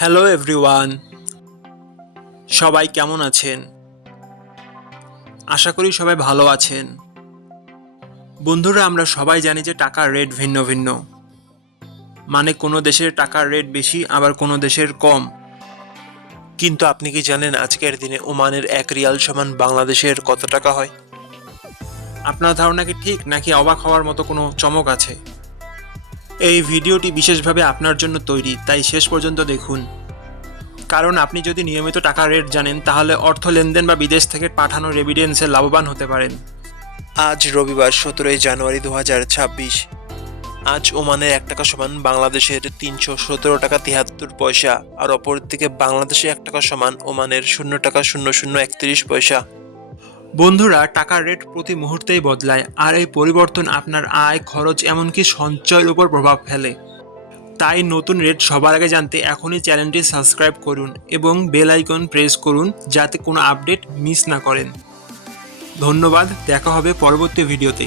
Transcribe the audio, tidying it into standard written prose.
Hello everyone, সবাই কেমন আছেন? আশা করি সবাই ভালো আছেন। বন্ধুরা, আমরা সবাই জানি যে টাকার রেট ভিন্ন ভিন্ন। মানে কোনো দেশের টাকার রেট বেশি, আবার কোনো দেশের কম। কিন্তু আপনি কি জানেন আজকের দিনে ওমানের 1 রিয়াল সমান বাংলাদেশের কত টাকা হয়? আপনার ধারণা কি ঠিক, নাকি অবাক হওয়ার মতো কোনো চমক আছে? এই ভিডিওটি বিশেষভাবে আপনার জন্য তৈরি, তাই শেষ পর্যন্ত দেখুন। কারণ আপনি যদি নিয়মিত টাকার রেট জানেন, তাহলে অর্থ লেনদেন বা বিদেশ থেকে পাঠানো রেমিটেন্সে লাভবান হতে পারেন। আজ রবিবার 17ই জানুয়ারি 2026। আজ ওমানের 1 টাকা সমান বাংলাদেশের 317 টাকা 73 পয়সা, আর অপরদিকে বাংলাদেশে 1 টাকা সমান ওমানের 0 টাকা 0031 পয়সা। বন্ধুরা, টাকার রেট প্রতি মুহূর্তেই বদলায়, আর এই পরিবর্তন আপনার আয়, খরচ, এমনকি সঞ্চয়ের উপর প্রভাব ফেলে। তাই নতুন রেট সবার আগে জানতে এখনই চ্যানেলটি সাবস্ক্রাইব করুন এবং বেল আইকন প্রেস করুন, যাতে কোনো আপডেট মিস না করেন। ধন্যবাদ, দেখা হবে পরবর্তী ভিডিওতে।